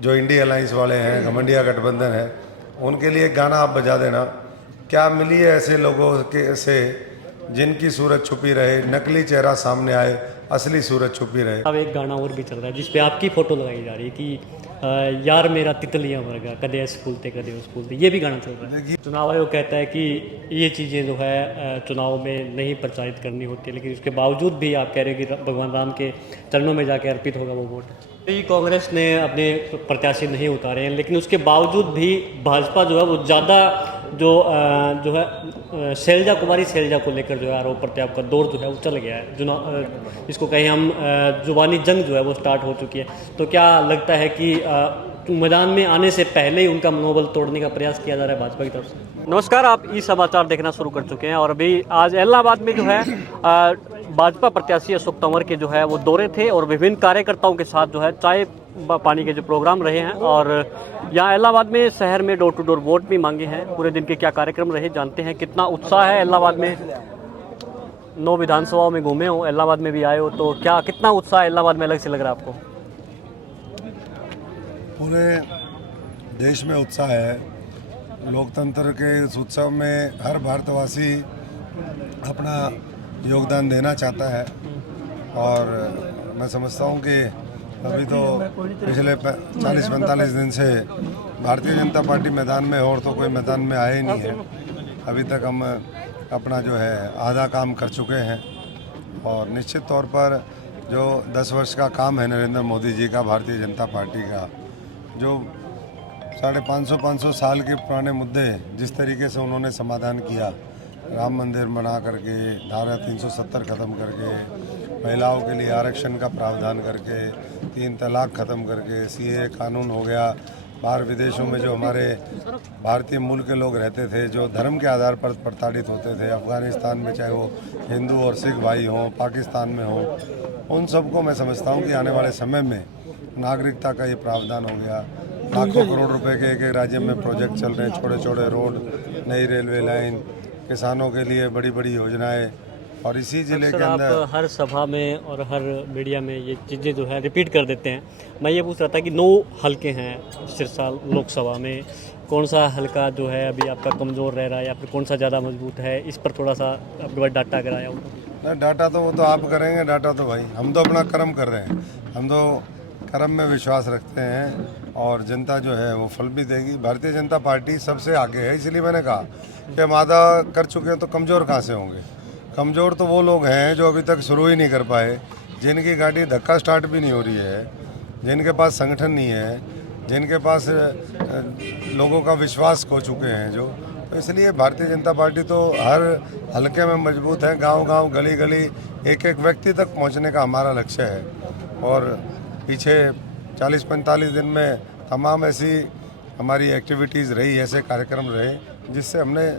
जो India alliance वाले हैं, घमंडिया गठबंधन है, उनके लिए एक गाना आप बजा देना। क्या मिली है ऐसे लोगों के से जिनकी सूरत छुपी रहे, नकली चेहरा सामने आए, असली सूरत छुपी रहे। अब एक गाना और भी चल रहा है जिसपे आपकी फ़ोटो लगाई जा रही है कि यार मेरा तितलियां वर्गा कदे स्कूलते कदे स्कूलते, ये भी गाना चल रहा है। चुनाव आयोग कहता है कि ये चीज़ें जो है चुनाव में नहीं प्रचारित करनी होती है, लेकिन उसके बावजूद भी आप कह रहे हो कि भगवान राम के चरणों में जाके अर्पित होगा वो वोट। ये कांग्रेस ने अपने प्रत्याशी नहीं उतारे हैं, लेकिन उसके बावजूद भी भाजपा जो है वो ज़्यादा जो है शैलजा को लेकर जो है आरोप प्रत्यारोप का दौर जो है वो चल गया है। इसको कहीं हम जुबानी जंग जो है वो स्टार्ट हो चुकी है। तो क्या लगता है कि मैदान में आने से पहले ही उनका मनोबल तोड़ने का प्रयास किया जा रहा है भाजपा की तरफ से? नमस्कार, आप ई समाचार देखना शुरू कर चुके हैं और अभी आज इलाहाबाद में जो है भाजपा प्रत्याशी अशोक तंवर के जो है वो दौरे थे और विभिन्न कार्यकर्ताओं के साथ जो है चाय पानी के जो प्रोग्राम रहे हैं। और यहाँ इलाहाबाद में शहर में डोर टू डोर वोट भी मांगे हैं। पूरे दिन के क्या कार्यक्रम रहे जानते हैं। कितना उत्साह है इलाहाबाद में, 9 विधानसभाओं में घूमे हो, इलाहाबाद में भी आए हो, तो क्या कितना उत्साह इलाहाबाद में अलग से लग रहा है आपको? पूरे देश में उत्साह है। लोकतंत्र के इस उत्सव में हर भारतवासी अपना योगदान देना चाहता है और मैं समझता हूँ कि अभी तो पिछले 40-45 दिन से भारतीय जनता पार्टी मैदान में और तो कोई मैदान में आया ही नहीं है। अभी तक हम अपना जो है आधा काम कर चुके हैं और निश्चित तौर पर जो 10 वर्ष का काम है नरेंद्र मोदी जी का, भारतीय जनता पार्टी का, जो 550 साल के पुराने मुद्दे जिस तरीके से उन्होंने समाधान किया, राम मंदिर बना करके, धारा 370 ख़त्म करके, महिलाओं के लिए आरक्षण का प्रावधान करके, 3 तलाक ख़त्म करके, सीए कानून हो गया, बाहर विदेशों में जो हमारे भारतीय मूल के लोग रहते थे, जो धर्म के आधार पर प्रताड़ित होते थे, अफ़गानिस्तान में चाहे वो हिंदू और सिख भाई हों, पाकिस्तान में हों, उन सबको मैं समझता हूँ कि आने वाले समय में नागरिकता का ये प्रावधान हो गया। लाखों करोड़ रुपए के एक राज्य में प्रोजेक्ट चल रहे हैं, छोटे छोटे रोड, नई रेलवे लाइन, किसानों के लिए बड़ी बड़ी योजनाएं। और इसी जिले के अंदर आप हर सभा में और हर मीडिया में ये चीज़ें जो है रिपीट कर देते हैं। मैं ये पूछ रहा था कि 9 हलके हैं सिरसा लोकसभा में, कौन सा हलका जो है अभी आपका कमज़ोर रह रहा है या फिर कौन सा ज़्यादा मजबूत है, इस पर थोड़ा सा आपके पास डाटा कराया हो? डाटा तो वो तो आप करेंगे, डाटा तो भाई हम तो अपना कर्म कर रहे हैं। हम तो कर्म में विश्वास रखते हैं और जनता जो है वो फल भी देगी। भारतीय जनता पार्टी सबसे आगे है, इसलिए मैंने कहा कि हम आधा कर चुके हैं तो कमज़ोर कहाँ से होंगे। कमज़ोर तो वो लोग हैं जो अभी तक शुरू ही नहीं कर पाए, जिनकी गाड़ी धक्का स्टार्ट भी नहीं हो रही है, जिनके पास संगठन नहीं है, जिनके पास लोगों का विश्वास खो चुके हैं जो। तो इसलिए भारतीय जनता पार्टी तो हर हलके में मजबूत है। गांव-गांव, गली-गली, एक-एक व्यक्ति तक पहुंचने का हमारा लक्ष्य है। और पीछे 40-45 दिन में तमाम ऐसी हमारी एक्टिविटीज़ रही, ऐसे कार्यक्रम रहे जिससे हमने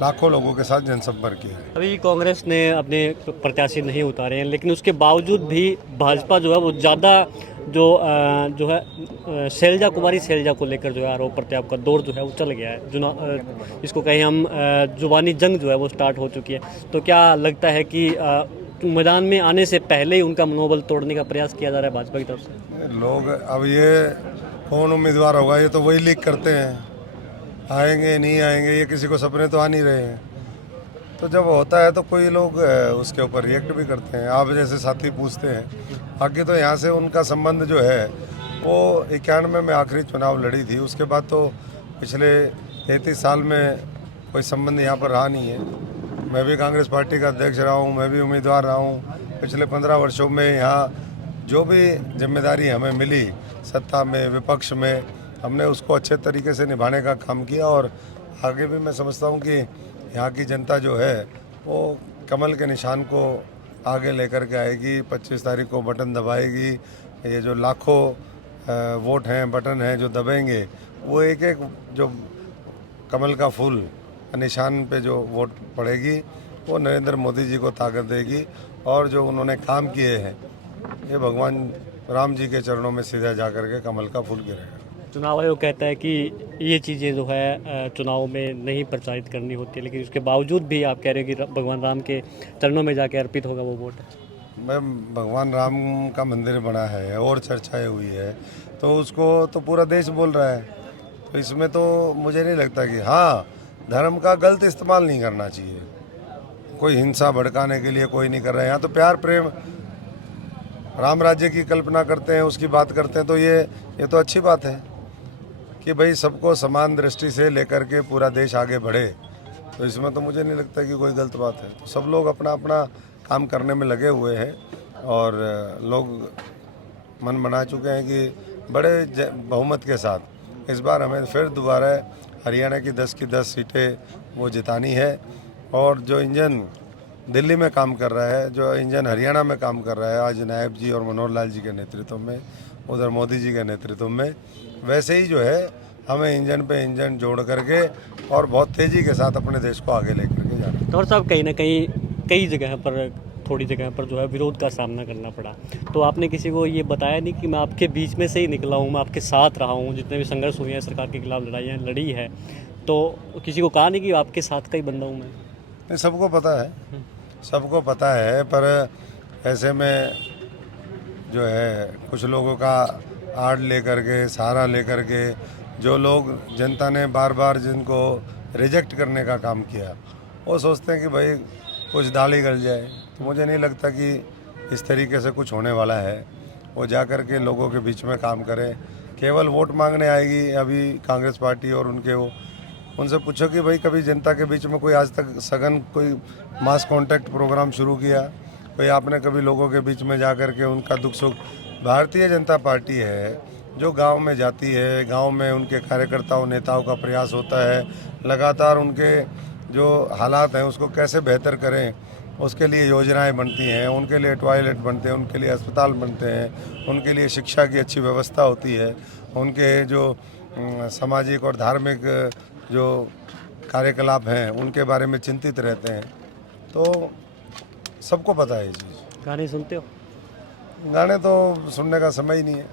लाखों लोगों के साथ जनसंपर्क किया है। अभी कांग्रेस ने अपने प्रत्याशी नहीं उतारे हैं, लेकिन उसके बावजूद भी भाजपा जो है वो ज़्यादा जो है शैलजा को लेकर जो है आरोप प्रत्यारोप का दौर जो है वो चल गया है। इसको कहीं हम जुबानी जंग जो है वो स्टार्ट हो चुकी है। तो क्या लगता है कि मैदान में आने से पहले ही उनका मनोबल तोड़ने का प्रयास किया जा रहा है भाजपा की तरफ से? लोग अब ये कौन उम्मीदवार होगा ये तो वही लीक करते हैं, आएंगे नहीं आएंगे ये किसी को सपने तो आ नहीं रहे हैं। तो जब होता है तो कोई लोग उसके ऊपर रिएक्ट भी करते हैं, आप जैसे साथी पूछते हैं। बाकी तो यहाँ से उनका संबंध जो है वो 91 में आखिरी चुनाव लड़ी थी, उसके बाद तो पिछले 33 साल में कोई संबंध यहाँ पर रहा नहीं है। मैं भी कांग्रेस पार्टी का अध्यक्ष रहा हूँ, मैं भी उम्मीदवार रहा हूँ। पिछले 15 वर्षों में यहाँ जो भी जिम्मेदारी हमें मिली, सत्ता में विपक्ष में, हमने उसको अच्छे तरीके से निभाने का काम किया। और आगे भी मैं समझता हूँ कि यहाँ की जनता जो है वो कमल के निशान को आगे लेकर के आएगी। 25 तारीख को बटन दबाएगी। ये जो लाखों वोट हैं, बटन हैं जो दबेंगे, वो एक एक जो कमल का फूल निशान पे जो वोट पड़ेगी वो नरेंद्र मोदी जी को ताकत देगी। और जो उन्होंने काम किए हैं ये भगवान राम जी के चरणों में सीधा जा कर के कमल का फूल गिरेगा। चुनाव आयोग कहता है कि ये चीज़ें जो है चुनाव में नहीं प्रचारित करनी होती है, लेकिन उसके बावजूद भी आप कह रहे हो कि भगवान राम के चरणों में जाके अर्पित होगा वो वोट। मैं भगवान राम का मंदिर बना है और चर्चाएं हुई है, तो उसको तो पूरा देश बोल रहा है। तो इसमें तो मुझे नहीं लगता कि हाँ, धर्म का गलत इस्तेमाल नहीं करना चाहिए। कोई हिंसा भड़काने के लिए कोई नहीं कर रहा है। यहाँ तो प्यार प्रेम राम राज्य की कल्पना करते हैं, उसकी बात करते हैं, तो ये तो अच्छी बात है कि भाई सबको समान दृष्टि से लेकर के पूरा देश आगे बढ़े। तो इसमें तो मुझे नहीं लगता कि कोई गलत बात है। तो सब लोग अपना अपना काम करने में लगे हुए हैं और लोग मन बना चुके हैं कि बड़े बहुमत के साथ इस बार हमें फिर दोबारा हरियाणा की 10 की 10 सीटें वो जितानी है। और जो इंजन दिल्ली में काम कर रहा है, जो इंजन हरियाणा में काम कर रहा है आज नायब जी और मनोहर लाल जी के नेतृत्व में, उधर मोदी जी के नेतृत्व में, वैसे ही जो है हमें इंजन पे इंजन जोड़ करके और बहुत तेज़ी के साथ अपने देश को आगे लेकर के जाना है। तो साहब कहीं ना कहीं कई जगह पर, थोड़ी जगह पर जो है विरोध का सामना करना पड़ा, तो आपने किसी को ये बताया नहीं कि मैं आपके बीच में से ही निकला हूँ, मैं आपके साथ रहा हूँ, जितने भी संघर्ष हुए हैं, सरकार के खिलाफ लड़ाइयाँ लड़ी है, तो किसी को कहा नहीं कि आपके साथ का ही बंदा हूँ मैं? नहीं, सबको पता है, सबको पता है, पर ऐसे में जो है कुछ लोगों का आड़ लेकर के, सहारा लेकर के, जो लोग जनता ने बार बार जिनको रिजेक्ट करने का काम किया, वो सोचते हैं कि भाई कुछ दाल ही गल जाए। तो मुझे नहीं लगता कि इस तरीके से कुछ होने वाला है। वो जा कर के लोगों के बीच में काम करें। केवल वोट मांगने आएगी अभी कांग्रेस पार्टी और उनके वो, उनसे पूछो कि भाई कभी जनता के बीच में कोई आज तक सघन कोई मास कांटेक्ट प्रोग्राम शुरू किया? कोई आपने कभी लोगों के बीच में जा कर के उनका दुख सुख? भारतीय जनता पार्टी है जो गांव में जाती है, गांव में उनके कार्यकर्ताओं नेताओं का प्रयास होता है लगातार उनके जो हालात हैं उसको कैसे बेहतर करें, उसके लिए योजनाएं बनती हैं, उनके लिए टॉयलेट बनते हैं, उनके लिए अस्पताल बनते हैं, उनके लिए शिक्षा की अच्छी व्यवस्था होती है, उनके जो सामाजिक और धार्मिक जो कार्यकलाप हैं उनके बारे में चिंतित रहते हैं। तो सबको पता है ये चीज़। गाने सुनते हो? गाने तो सुनने का समय ही नहीं है,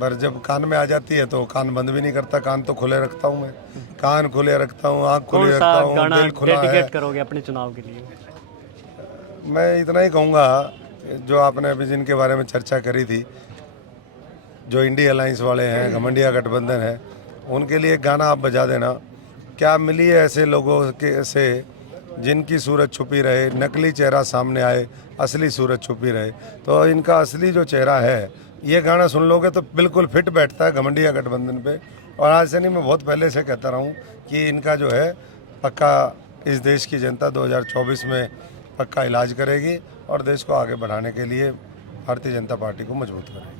पर जब कान में आ जाती है तो कान बंद भी नहीं करता, कान तो खुले रखता हूँ मैं, कान खुले रखता हूँ, आँख खुली रखता हूँ, दिल खुला है। डेडिकेट करोगे अपने चुनाव के लिए? मैं इतना ही कहूँगा, जो आपने अभी जिनके बारे में चर्चा करी थी, जो इंडिया अलायंस वाले हैं, घमंडिया गठबंधन है, उनके लिए एक गाना आप बजा देना। क्या मिली है ऐसे लोगों के से जिनकी सूरत छुपी रहे, नकली चेहरा सामने आए, असली सूरत छुपी रहे। तो इनका असली जो चेहरा है, ये गाना सुन लोगे तो बिल्कुल फिट बैठता है घमंडिया गठबंधन पे। और आज से नहीं, मैं बहुत पहले से कहता रहा हूँ कि इनका जो है पक्का इस देश की जनता 2024 में पक्का इलाज करेगी और देश को आगे बढ़ाने के लिए भारतीय जनता पार्टी को मजबूत करेगी।